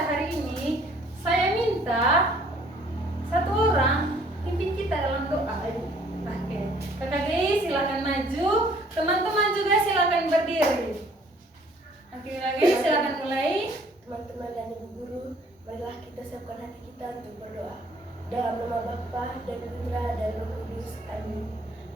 kita hari ini, saya minta satu orang pimpin kita dalam doa. Oke, Kakak Grace silakan maju, teman-teman juga silakan berdiri. Oke, Kakak Grace silakan mulai. Teman-teman dan ibu guru, marilah kita siapkan hati kita untuk berdoa. Dalam nama Bapa dan Putra dan Roh Kudus, amin.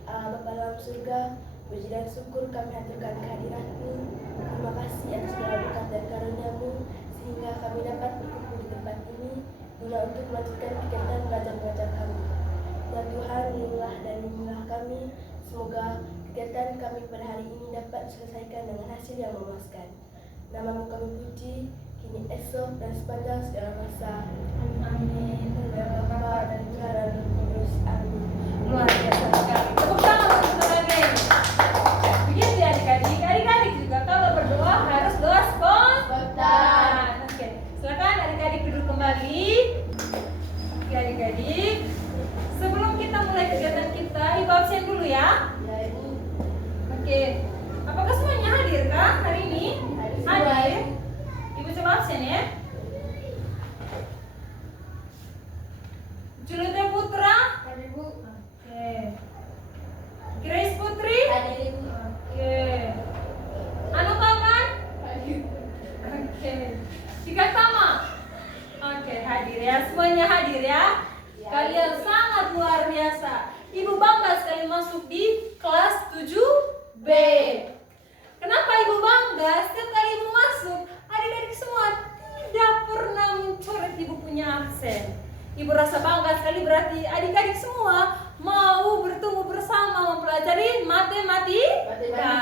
Allah Bapa dalam surga, puji dan syukur kami haturkan kehadirat-Mu. Terima kasih atas segala berkat dan karunia-Mu, sehingga kami dapat berkumpul di tempat ini guna untuk melanjutkan kegiatan belajar mengajar kami. Ya Tuhan, lindungilah dan bimbinglah kami. Semoga kegiatan kami pada hari ini dapat diselesaikan dengan hasil yang memuaskan. Nama-Mu kami puji, kini esok dan sepanjang segala masa. Amin. Dalam nama Bapa dan Putra dan Roh Kudus, amin. Luar biasa sekali. Tepuk tangan untuk Kakak Grace. Begitu ya adik-adik. Adik-adik juga kalau berdoa harus doa spontan. Oke, silakan adik-adik duduk kembali. Oke adik-adik. Sebelum kita mulai kegiatan kita, Ibu absen dulu ya. Ya Ibu. Oke. Apakah semuanya hadir kah hari ini? Hadir. Ibu coba absen ya. Julita Putra. Hadir Ibu. Oke. Grace Putri. Hadir Ibu. Oke. Anu Kaman. Hadir. Oke. Tika Tama. Oke, hadir ya. Semuanya hadir ya. Kalian sangat luar biasa. Ibu bangga sekali masuk di kelas 7B. Kenapa Ibu bangga? Setiap kali Ibu masuk, adik-adik semua tidak pernah mencoret Ibu punya absen. Ibu rasa bangga sekali, berarti adik-adik semua mau bertemu bersama mempelajari matematika.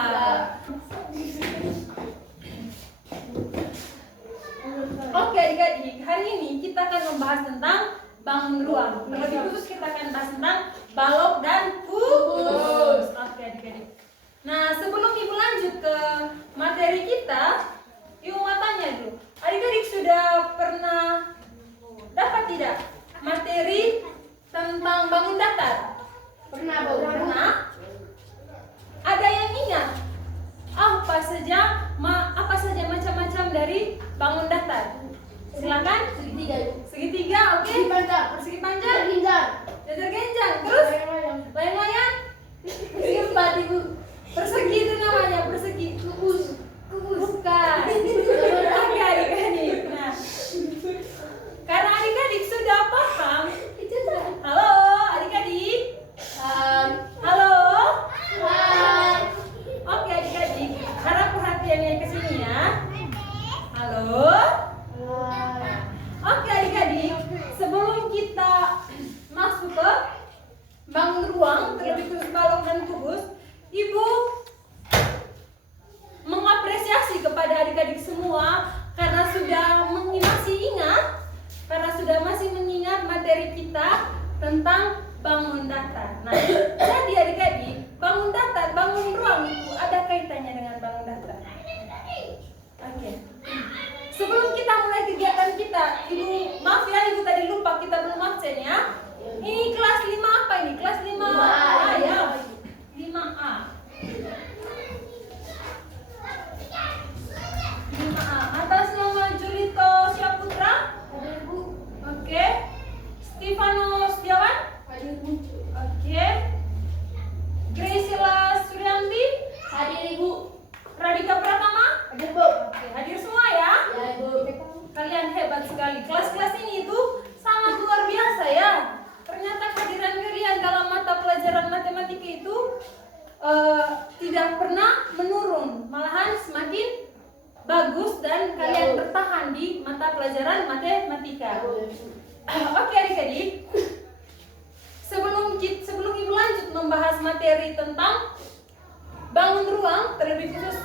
Oke adik-adik, hari ini kita akan membahas tentang bangun ruang. Terlebih khusus kita akan bahas tentang balok dan kubus. Oke adik-adik. Nah, sebelum Ibu lanjut ke materi kita, Ibu mau tanya dulu. Adik-adik sudah pernah dapat tidak materi tentang bangun datar? Pernah Bu. Pernah? Ada yang ingat? Apa saja macam-macam dari bangun datar? Silakan. Segitiga Ibu. Segitiga, oke? Persegi panjang. Persegi panjang. Genjang. Jajar genjang. Terus layang-layang. Persegi empat Ibu. Persegi itu namanya, persegi. Kubus. Bukan. Oke adik-adik. Nah, karena adik-adik sudah paham. Halo adik-adik. Halo. Oke adik-adik, harap perhatiannya ke sini ya. Halo. Oke adik-adik, sebelum kita masuk ke bangun ruang, terlebih khusus balok dan kubus, Ibu mengapresiasi kepada adik-adik semua karena sudah masih mengingat materi kita tentang bangun datar. Nah, jadi adik-adik, bangun datar, bangun ruang itu ada kaitannya dengan bangun datar. Oke. Sebelum kita mulai kegiatan kita, Ibu, maaf ya Ibu tadi lupa, kita belum absen ya. Ini kelas 5 apa ini? Kelas 5A ya. 5A. 5A. Atas nama Julito Syaputra. Hadir Bu. Oke. Stefano Setiawan. Hadir Bu. Oke. Graciela Suryanti. Hadir Ibu. Radika Pratama. Hadir Bu. Oke, hadir semua ya. Ya Ibu. Kalian hebat sekali. Kelas-kelas ini itu sangat luar biasa ya. Ternyata kehadiran kalian dalam mata pelajaran matematika itu tidak pernah menurun, malahan semakin bagus dan kalian bertahan di mata pelajaran matematika. Oke adik-adik, sebelum Ibu lanjut membahas materi tentang bangun ruang, terlebih khusus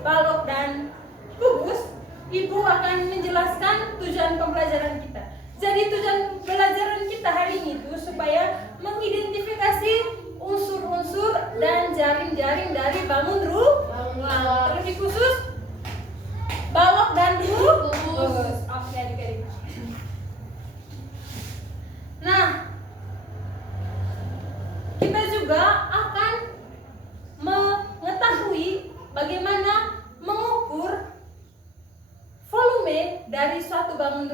balok dan kubus, Ibu akan menjelaskan tujuan pembelajaran kita. Jadi tujuan pembelajaran kita hari ini itu supaya mengidentifikasi unsur-unsur dan jaring-jaring dari bangun ruang, terlebih khusus balok dan kubus. Oke adik-adik. Nah, kita juga akan mengetahui bagaimana mengukur volume dari suatu bangun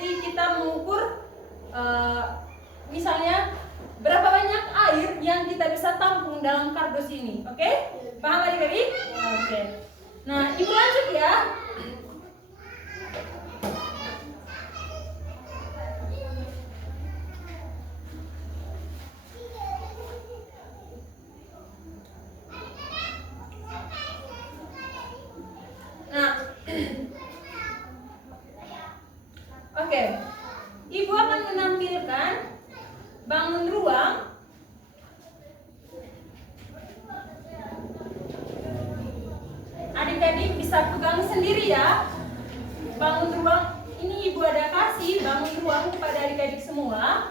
seperti kita mengukur misalnya berapa banyak air yang kita bisa tampung dalam kardus ini. Oke? Paham adik-adik? Oke. Nah, ibu lanjut ya. Nah, oke. Ibu akan menampilkan bangun ruang. Adik-adik bisa pegang sendiri ya. Bangun ruang ini ibu ada kasih bangun ruang kepada adik-adik semua,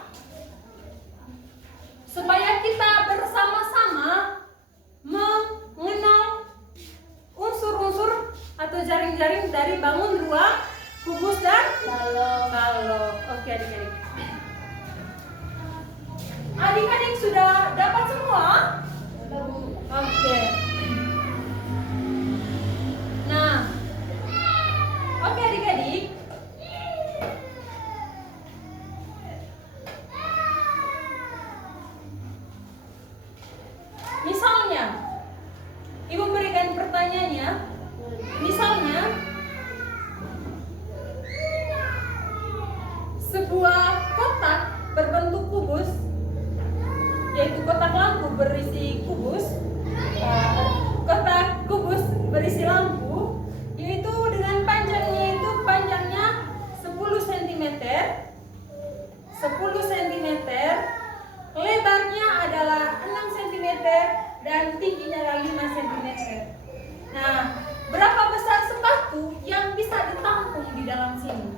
supaya kita bersama-sama mengenal unsur-unsur atau jaring-jaring dari bangun ruang, kubus dan balok. Oke adik-adik. Adik-adik sudah dapat semua? Oke. Nah, oke adik-adik. Misalnya, ibu berikan pertanyaannya. Misalnya, sebuah kotak berbentuk kubus, yaitu kotak lampu berisi kubus, kotak kubus berisi lampu, yaitu dengan panjangnya 10 cm, 10 cm, lebarnya adalah 6 cm dan tingginya adalah 5 cm. Nah, berapa besar sepatu yang bisa ditampung di dalam sini?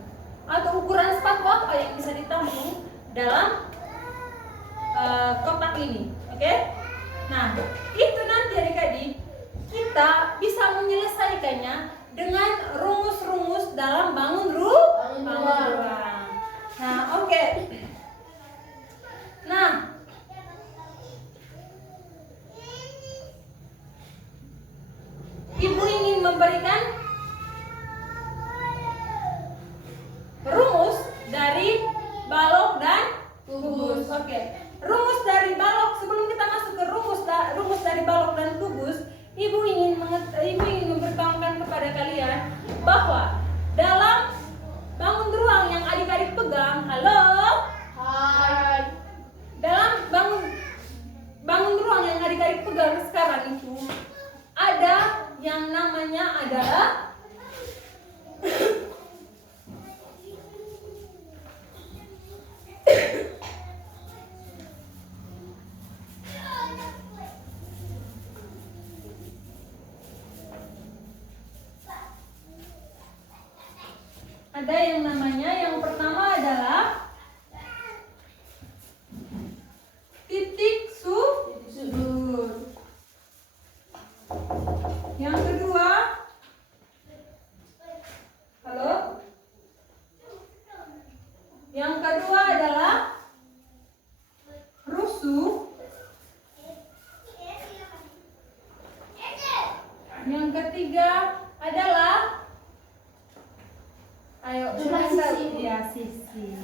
Atau ukuran sepatu apa yang bisa ditampung dalam kotak ini? Oke? Nah, itu nanti adik-adik kita bisa menyelesaikannya dengan rumus-rumus dalam bangun ruang. Nah, oke. Nah, ibu ingin memberikan rumus dari balok dan kubus. Oke. Rumus dari balok, sebelum kita masuk ke rumus dari balok dan kubus, ibu ingin memberitahukan kepada kalian bahwa dalam bangun ruang yang adik-adik pegang, halo? Hai. Dalam bangun ruang yang adik-adik pegang sekarang itu ada yang namanya adalah yang pertama adalah titik sudut. Yang kedua, halo? Yang kedua adalah rusuk. Yang ketiga adalah sisi. Ya, sisi.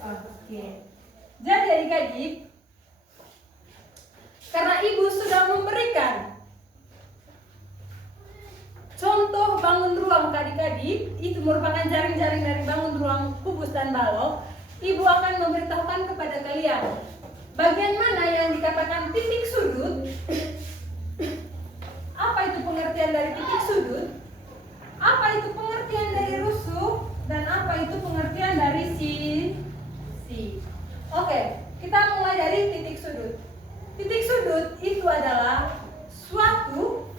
Oke. Jadi adik-adik, karena ibu sudah memberikan contoh bangun ruang ke adik-adik, itu merupakan jaring-jaring dari bangun ruang kubus dan balok, ibu akan memberitahukan kepada kalian bagian mana yang dikatakan titik sudut, apa itu pengertian dari titik sudut, apa itu pengertian dari rusuk, dan apa itu pengertian dari sisi. Oke, kita mulai dari titik sudut. Titik sudut itu adalah suatu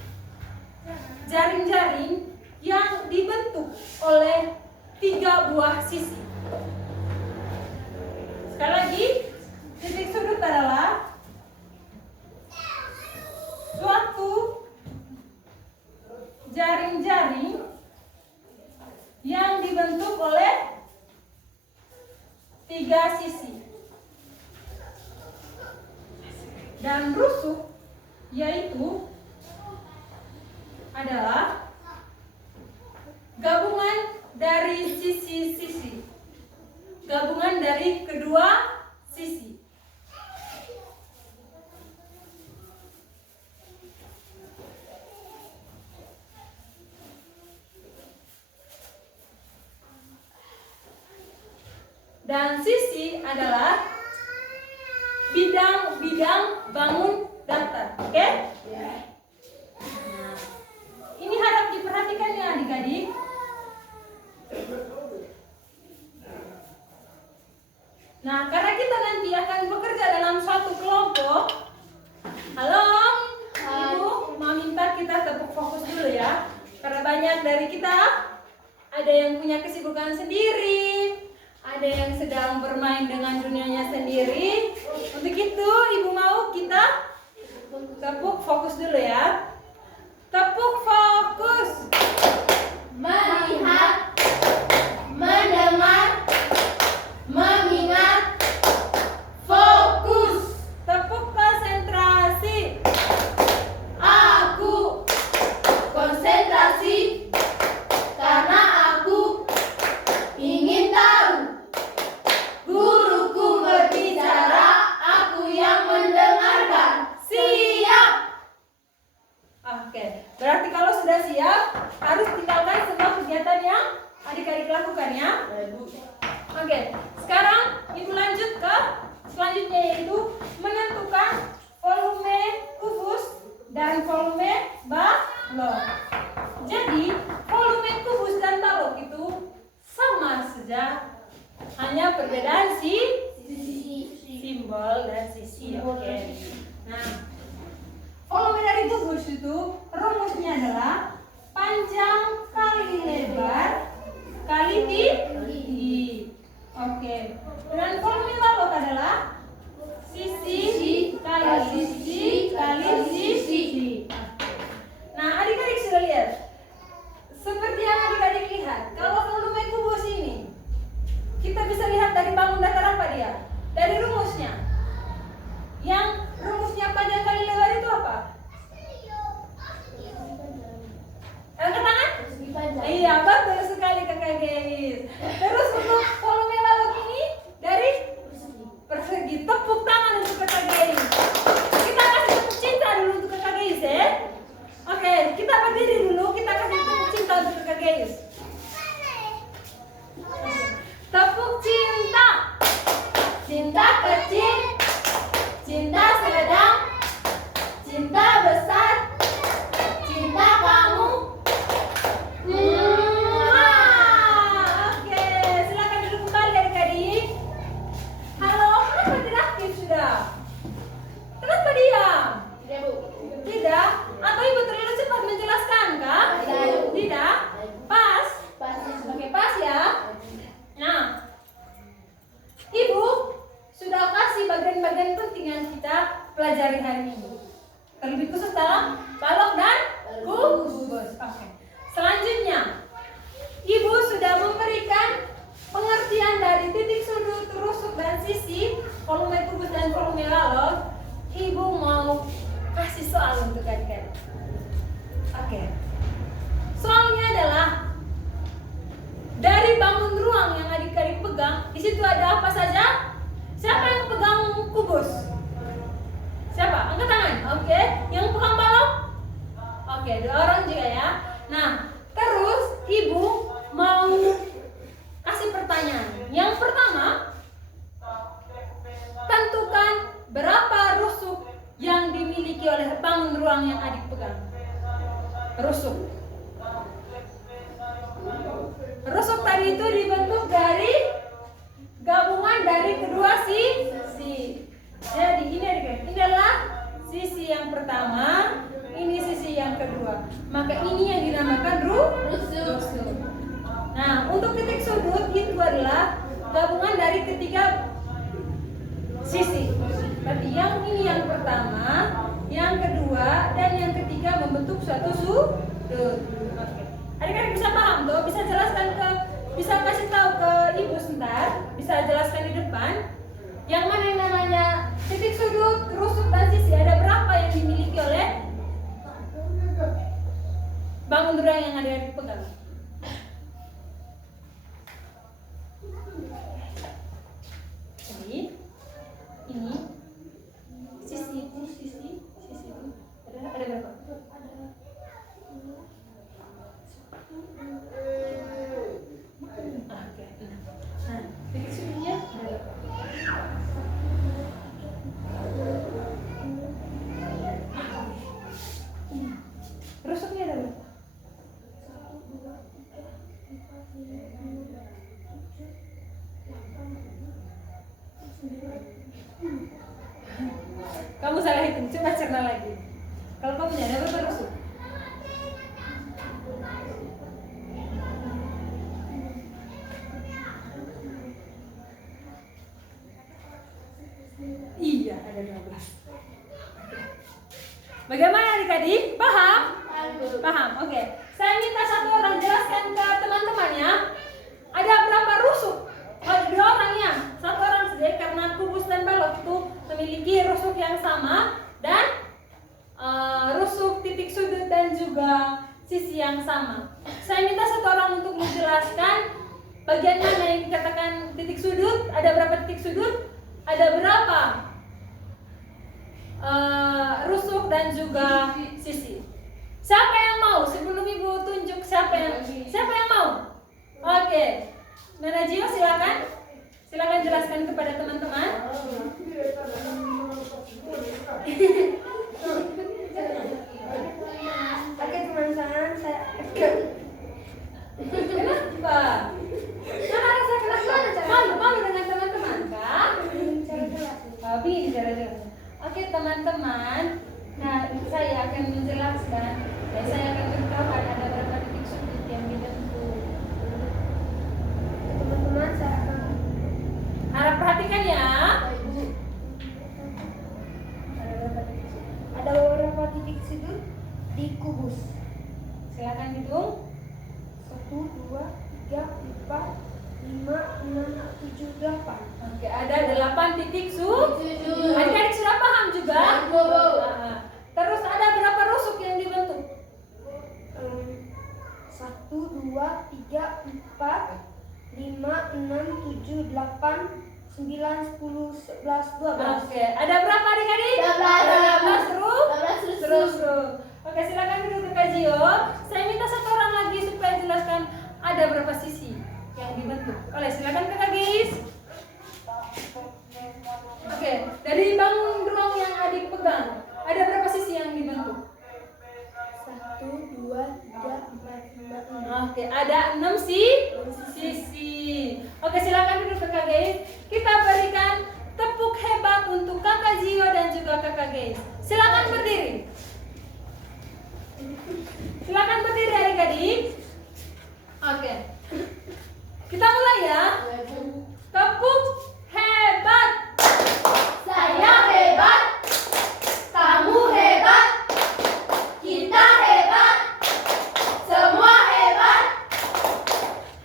jaring-jaring yang dibentuk oleh 3 buah sisi. Sekali lagi, titik sudut adalah suatu jaring-jaring yang dibentuk oleh 3 sisi. Dan rusuk yaitu adalah gabungan dari sisi-sisi. gabungan dari kedua sisi. Dan sisi adalah bidang bangun datar. Oke? Nah, ini harap diperhatikan ya adik-adik. Nah, karena kita nanti akan bekerja dalam suatu kelompok. Halo, Ibu, mau minta kita tepuk fokus dulu ya. Karena banyak dari kita ada yang punya kesibukan sendiri, ada yang sedang bermain dengan dunianya sendiri. Untuk itu, Ibu mau kita tepuk fokus dulu ya. Tepuk fokus. Melihat, mendengar, mengingat, fokus. Tepuk konsentrasi. Aku konsentrasi karena aku ingin tahu. Guruku berbicara, aku yang mendengarkan. Siap. Oke, berarti kalau sudah siap, harus tinggalkan semua kegiatan yang adik-adik lakukan ya. Oke, sekarang Ibu lanjut ke selanjutnya, yaitu menentukan volume kubus dan volume balok. Jadi, volume kubus dan balok itu sama saja, hanya perbedaan simbol dan sisi. Oke. Nah, volume dari kubus itu rumusnya adalah panjang kali lebar kali tinggi. Oke. Dan volume balok adalah sisi kali sisi kali sisi. Nah, adik-adik sudah lihat. Seperti yang adik-adik lihat, kalau volume kubus ini kita bisa lihat dari bangun datar apa dia? Dari rumusnya. Yang rumusnya panjang kali lebar itu apa? Angkat tangan? Iya, betul sekali Kakak Geis. Terus untuk volume balok ini dari persegi. Tepuk tangan untuk Kakak Geis. Kita kasih tepuk cinta dulu untuk Kakak Geis ya. Oke, kita berdiri dulu, kita kasih tepuk cinta untuk Kakak Geis. Tepuk cinta. Cinta kecil, cinta sedang, cinta besar, cinta kamu. Oke, silakan duduk kembali adik-adik. Halo, kenapa tidak aktif sudah? Kenapa diam? Tidak? Atau Ibu terlalu cepat menjelaskan kah? Tidak? Pas? Oke, pas ya. Nah, Ibu sudah kasih bagian-bagian penting yang kita pelajari hari ini. Terlebih khusus dalam balok dan kubus. Oke. Selanjutnya, Ibu sudah memberikan pengertian dari titik sudut, rusuk dan sisi, volume kubus dan volume balok. Ibu mau kasih soal untuk adik-adik. Oke. Soalnya adalah dari bangun ruang yang adik-adik pegang, di situ ada apa saja? Siapa yang pegang kubus? Siapa? Angkat tangan. Oke. Yang pegang balok? Oke, 2 orang juga ya. Nah, terus Ibu mau kasih pertanyaan. Yang pertama, tentukan berapa rusuk yang dimiliki oleh bangun ruang yang adik pegang. Rusuk. Rusuk tadi itu dibentuk dari gabungan dari kedua sisi. Jadi ini adalah sisi yang pertama, ini sisi yang kedua. Maka ini yang dinamakan rusuk. Nah, untuk titik sudut itu adalah gabungan dari ketiga sisi. Berarti yang ini yang pertama, yang kedua, dan yang ketiga membentuk suatu sudut. Oke. Adik-adik bisa paham tuh? Bisa kasih tahu ke Ibu sebentar, bisa jelaskan di depan. Yang mana yang namanya titik sudut, rusuk dan sisi, ada berapa yang dimiliki oleh bangun ruang yang adik-adik pegang? ini sisi itu ada berapa? Oke. Nah, titik sudutnya ada berapa? Rusuknya ada berapa? Kamu salah hitung, coba cerna lagi. Kalau kamu punya ada berapa rusuk? Iya, ada 12. Bagaimana adik-adik? Paham? Paham, oke. Saya minta satu orang jelaskan ke teman-temannya. Ada berapa rusuk? Oh, 2 orang ya. Satu orang saja karena kubus dan balok itu memiliki rusuk yang sama dan rusuk titik sudut dan juga sisi yang sama. Saya minta satu orang untuk menjelaskan bagian mana yang dikatakan titik sudut. Ada berapa titik sudut? Ada berapa rusuk dan juga sisi. Siapa yang mau? Sebelum ibu tunjuk siapa yang mau? Oke, Nana Jio silakan jelaskan kepada teman-teman. Oke teman-teman, saya Kenapa? Nana rasa kenapa? Malu dengan teman-teman kah? Bingung cara jelasnya. Oke teman-teman, nah saya akan menjelaskan dan saya akan beritahu ada berapa titik sudut yang dibentuk. teman-teman saya akan Harap perhatikan ya. ada beberapa titik sudut di kubus. Silakan hitung. 1, 2, 3, 4, 5, 6, 7, 8. Oke, ada 8 titik sudut. Adik-adik sudah paham juga? Nah, terus ada berapa rusuk yang dibentuk? 1, 2, 3, 4, 5, 6, 7, 8, 9, 10, 11, 12. Oke, ada berapa adik-adik? 12 rusuk. Oke, silakan duduk ke Kak Jio. Saya minta satu orang lagi supaya jelaskan ada berapa sisi yang dibentuk. Oleh silakan Kakak Gis. Oke, dari bangun ruang yang adik pegang, ada berapa sisi yang dibentuk? 1, 2, 3, 4, 5, 6. Oke, ada 6 sisi. Oke, silakan duduk Kakak Gis. Kita berikan tepuk hebat untuk Kakak Jio dan juga Kakak Gis. Silakan berdiri. Silakan berdiri adik-adik. Oke. Kita mulai ya. Tepuk hebat. Saya hebat, kamu hebat, kita hebat, semua hebat,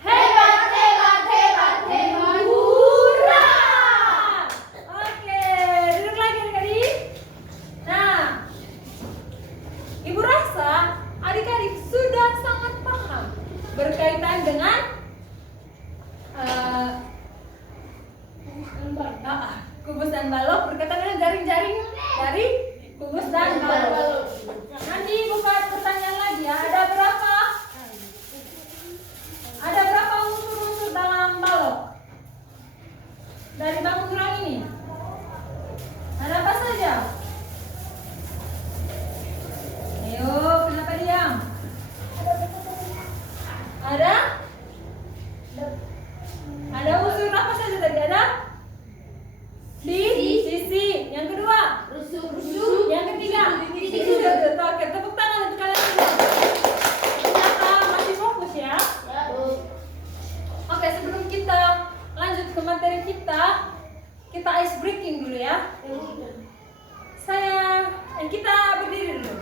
hebat, hebat, hebat, hebat, hurra! Oke, duduk lagi adik-adik. Nah, Ibu rasa adik-adik sudah sangat paham berkaitan dengan kubus dan balok, berkaitan dengan jaring-jaring dari kubus dan balok. Nanti buka pertanyaan lagi ya. Ada berapa unsur-unsur dalam balok dari bangun ruang ini? Ada apa saja? Ayo, kenapa diam? Ada unsur apa saja tadi? Ada di sisi. Yang kedua, Rusuk, yang ketiga, titik sudut. Oke, tepuk tangan untuk kalian semua. Ternyata masih fokus ya. Oke, sebelum kita lanjut ke materi kita ice breaking dulu ya. Kita berdiri dulu.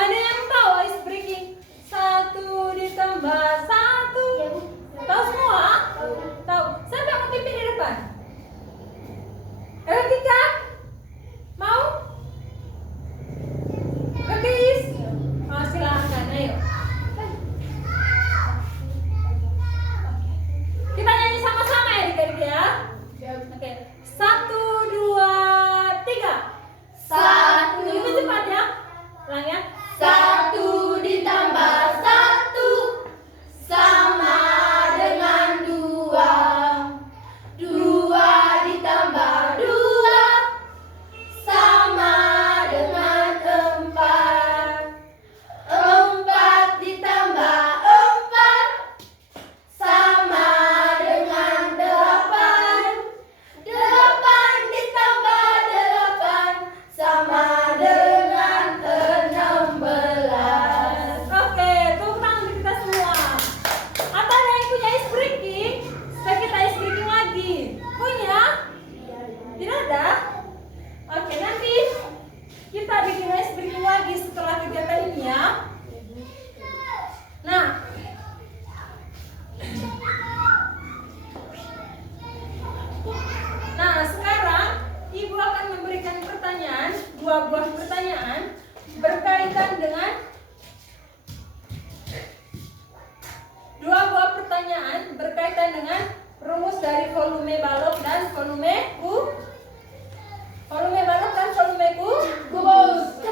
Ada yang tahu ice breaking? 1 ditambah 1. Tahu semua? Tahu. Siapa yang mau pimpin di depan? Tika? Mau? Guys? Oh, silahkan, ayo. Kita nyanyi sama-sama ya adik-adik ya. pertanyaan, dua buah pertanyaan berkaitan dengan rumus dari volume balok dan volume kubus.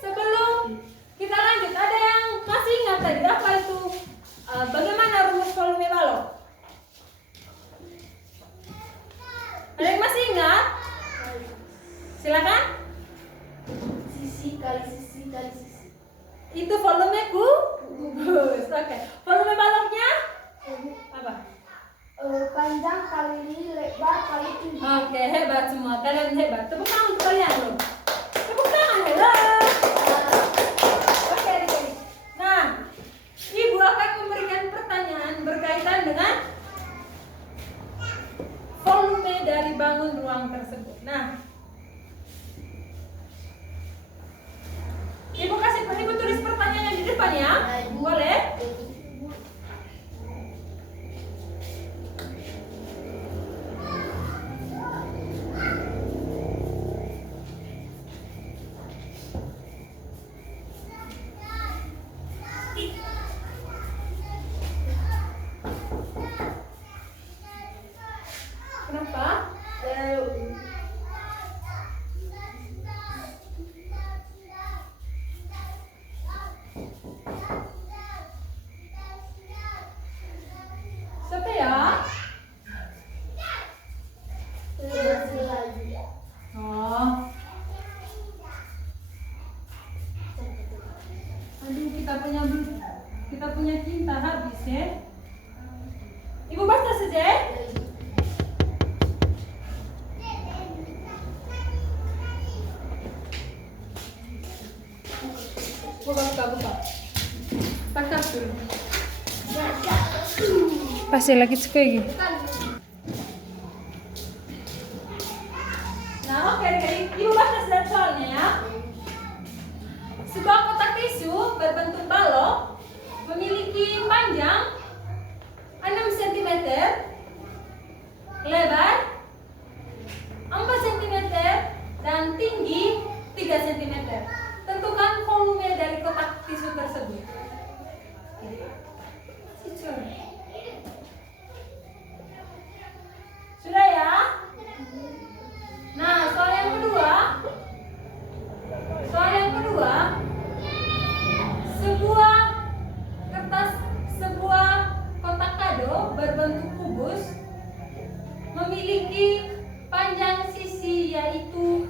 Sebelum kita lanjut, ada yang masih ingat tadi apa itu? Bagaimana rumus volume balok? Ada yang masih ingat? Silakan. Sisi kali sisi kali sisi. Itu volume kubus. Oke. Volume baloknya apa? Panjang kali lebar kali tinggi. Oke, hebat semua. Kalian hebat. Tepuk tangan untuk kalian loh. Tepuk tangan, hello. Oke, adik-adik. Nah, Ibu akan memberikan pertanyaan berkaitan dengan volume dari bangun ruang tersebut. Nah, Ibu tulis pertanyaannya di depan ya. Boleh? Kenapa? Siapa ya? Oh. Aduh, kita punya cinta habis ya. Ibu baca saja. Buka. Pakai dulu. Pasti lagi sekali. Nah, oke, Ibu baca sudah soalnya ya. Sebuah kotak tisu berbentuk balok memiliki panjang 6 cm, lebar 4 cm, dan tinggi 3 cm. Tentukan volume dari kotak tisu tersebut. Sudah ya? Nah, soal yang kedua. Sebuah kotak kado berbentuk kubus memiliki panjang sisi yaitu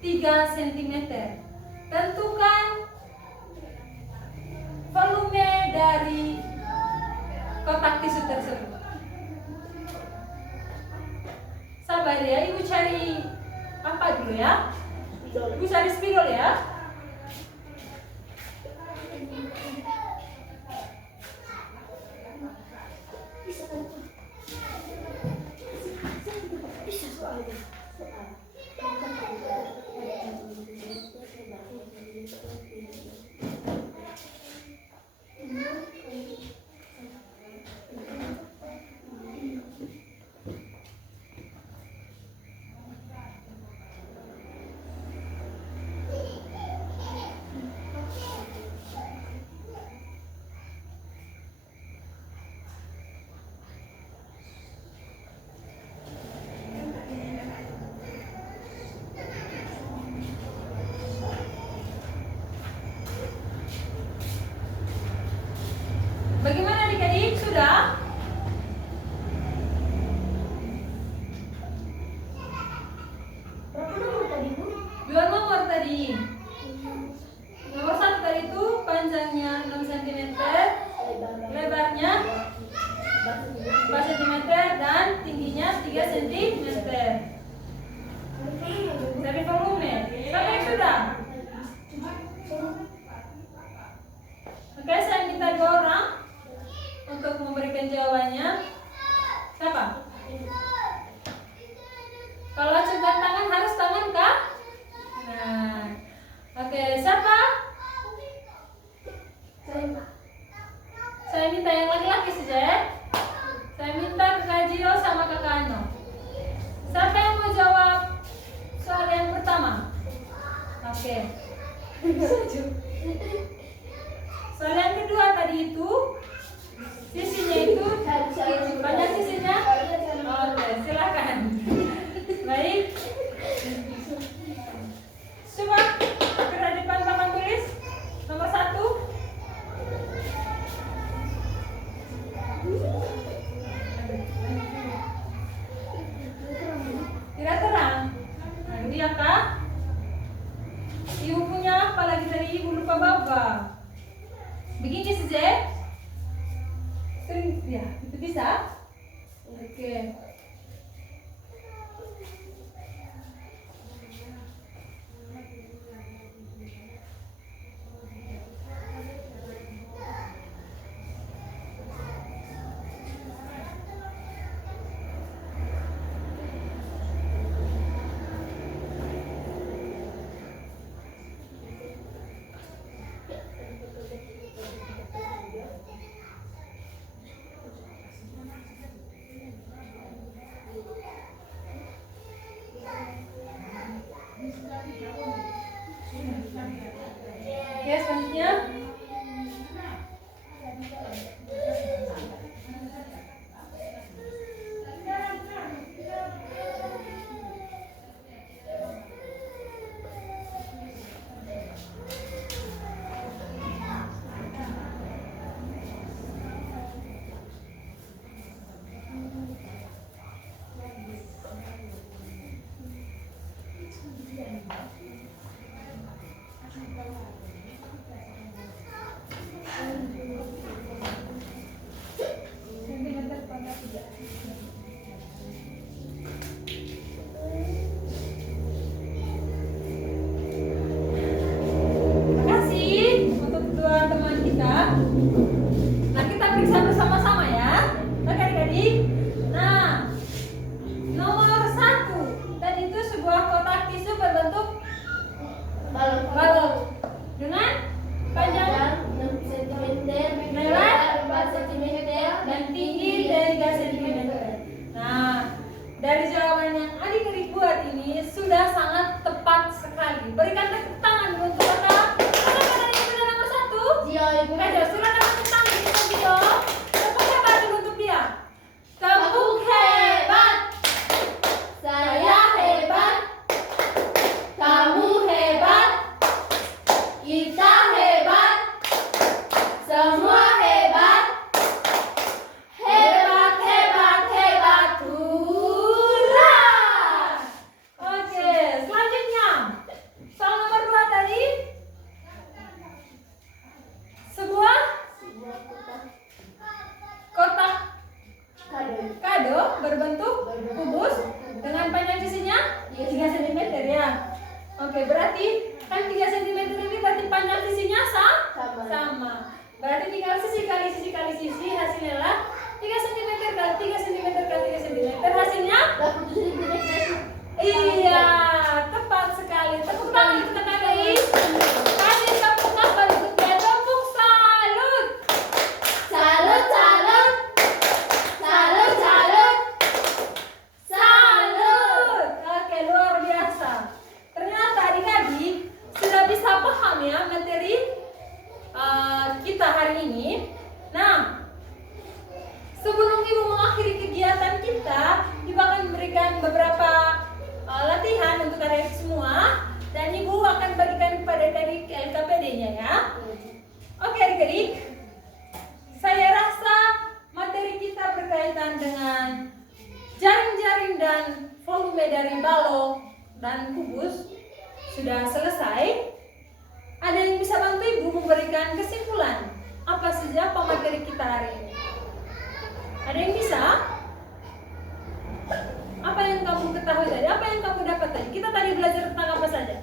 3 cm. Tentukan volume dari kotak tisu tersebut. Sabar ya, Ibu cari apa dulu ya? Ibu cari spidol ya. Bisa soalnya. Bagaimana adik-adik? Sudah? Berapa nomor tadi, Bu? 2 nomor tadi. Nomor 1 tadi itu panjangnya 6 cm, lebarnya 4 cm, dan tingginya 3 cm. Dari volume. Sampai sudah? Oke, saya minta 2 orang untuk memberikan jawabannya. Siapa? Kalau acungkan tangan harus tangan kah? Nah, oke, siapa? Saya minta yang laki-laki saja ya. Saya minta Kak Gio sama Kakak Ano. Siapa yang mau jawab soal yang pertama? Soal yang kedua tadi itu sisinya itu banyak sisinya. Oke, silakan. Baik. Coba gerak depan papan tulis nomor 1. Tidak terang. Nah, ini ya kak. Ibu punya apa lagi tadi? Ibu lupa bawa. Begini saja. Sering ya, itu bisa? Oke. Oke, selanjutnya. Terima kasih untuk kedua teman kita. Nah, kita periksa bersama-sama ya. Nah, adik-adik. Nah, nomor 1 tadi itu sebuah kotak tisu berbentuk balok dengan panjang 6 cm, lebar 4 cm, dan tinggi 3 cm. Nah, dari jawaban yang adik-adik buat ini sudah sangat tepat sekali. Berikan tepuk tangan dulu untuk kakak. Kakak tadi sudah nomor 1. Gio, ibu. Kak, silakan tepuk tangan untuk Gio. Tepuk hebat dulu untuk dia. Tepuk hebat. Saya hebat, kamu hebat, kita hebat, semua hebat, hebat, hebat, hebat, hurra! Oke, selanjutnya. Soal nomor 2 tadi. Sebuah kotak kado berbentuk kubus dengan panjang sisinya 3 cm ya. Oke, berarti kan 3 cm ini berarti panjang sisinya sama. Berarti tinggal sisi kali sisi kali sisi, hasilnya lah 3 cm kali 3 cm kali 3 cm. Hasilnya iya, tepat sekali. Tepuk tangan untuk kakak Gai. Kasih tepuk tangan untuk dia. Tepuk salut. salut, salut, salut, salut, Salut. Oke, luar biasa. Ternyata adik-adik sudah bisa paham ya materi kita hari ini. Nah, sebelum ibu mengakhiri kegiatan kita, ibu akan memberikan beberapa latihan untuk adik-adik semua, dan ibu akan bagikan kepada adik-adik LKPD-nya ya. Oke adik-adik, saya rasa materi kita berkaitan dengan jaring-jaring dan volume dari balok dan kubus sudah selesai. Ada yang bisa bantu ibu memberikan kesimpulan apa saja materi kita hari ini? Ada yang bisa? Apa yang kamu ketahui tadi? Apa yang kamu dapat tadi? Kita tadi belajar tentang apa saja?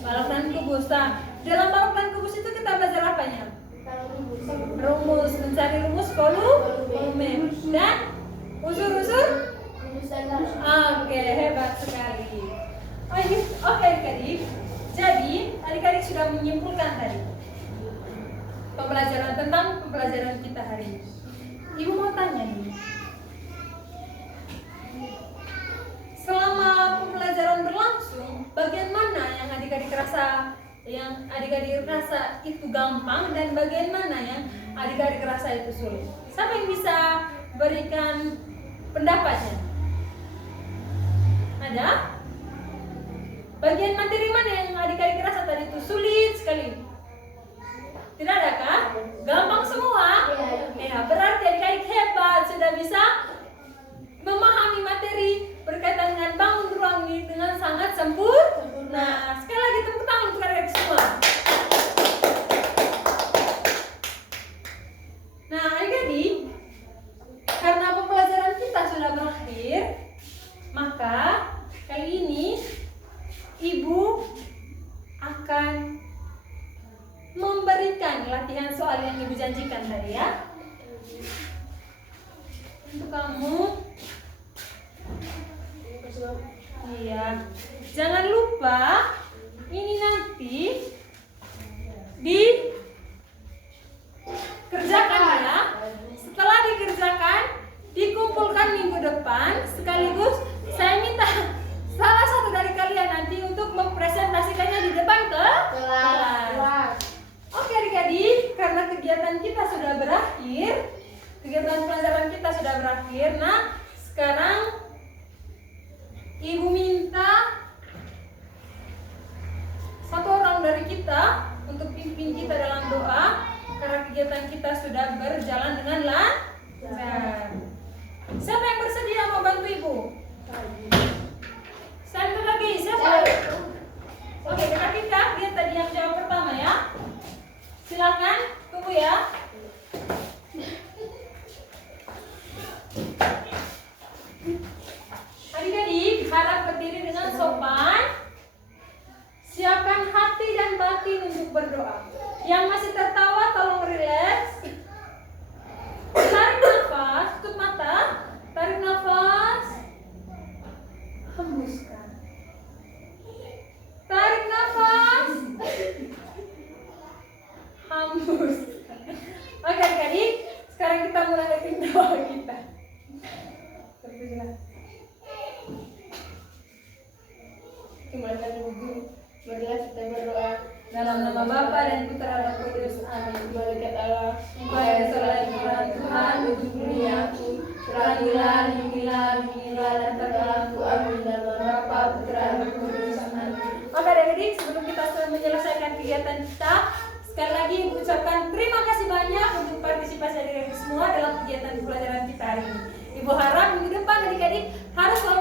Balok dan kubus. Nah, dalam balok dan kubus itu kita belajar apanya? Rumus, mencari rumus volume dan unsur-unsur. Oke, hebat sekali. Oke adik-adik. Jadi adik-adik sudah menyimpulkan tadi pembelajaran tentang pembelajaran kita hari ini. Ibu mau tanya nih, selama pembelajaran berlangsung, bagian mana yang adik-adik rasa yang adik-adik rasa itu gampang dan bagian mana yang adik-adik rasa itu sulit? Siapa yang bisa berikan pendapatnya? Ada? Bagian materi mana yang adik-adik rasa tadi itu sulit sekali? Tidak ada kah? Gampang semua? Ya, berarti adik-adik hebat, sudah bisa memahami materi berkaitan dengan bangun ruang ini dengan sangat sempurna. Nah, sekali lagi tepuk tangan untuk adik-adik semua. Nah, adik-adik, karena pembelajaran kita sudah berakhir, maka kali ini Ibu akan memberikan latihan soal yang Ibu janjikan tadi ya. Untuk kamu, iya, jangan lupa ini nanti dikerjakan ya. Setelah dikerjakan, dikumpulkan minggu depan. Sekaligus saya minta salah satu dari kalian nanti untuk mempresentasikannya di depan ke kelas. Oke adik-adik, karena kegiatan kita sudah berakhir, kegiatan pelajaran kita sudah berakhir. Nah, sekarang Ibu minta satu orang dari kita untuk pimpin kita dalam doa, karena kegiatan kita sudah berjalan dengan lancar. Siapa yang bersedia mau bantu Ibu? Satu lagi, siapa? Oke, kita lihat tadi yang jawab pertama ya. Silakan, tunggu ya. Adik-adik, harap berdiri dengan sopan. Siapkan hati dan batin untuk berdoa. Yang masih tertawa tolong rileks. Tarik nafas, tutup mata. Tarik nafas. Hembuskan. Tarik nafas. Hembuskan. Oke adik-adik, sekarang kita mulai dari doa kita. Kembali Ibu Guru, marilah kita berdoa. Dalam nama Bapa dan Putra dan Roh Kudus. Amin. Malaikat Allah, Engkau yang selalu Tuhan, Tuhan, untuk dunia aku, terangilah, lindungilah, dan terangku. Amin. Dalam nama Bapa, Putra, dan Roh Kudus. Amin. Oke adik-adik, sebelum kita menyelesaikan kegiatan kita, sekali lagi Ibu ucapkan terima kasih banyak untuk partisipasi adik-adik semua dalam kegiatan pelajaran kita hari ini. Ibu harap minggu depan adik-adik harus selalu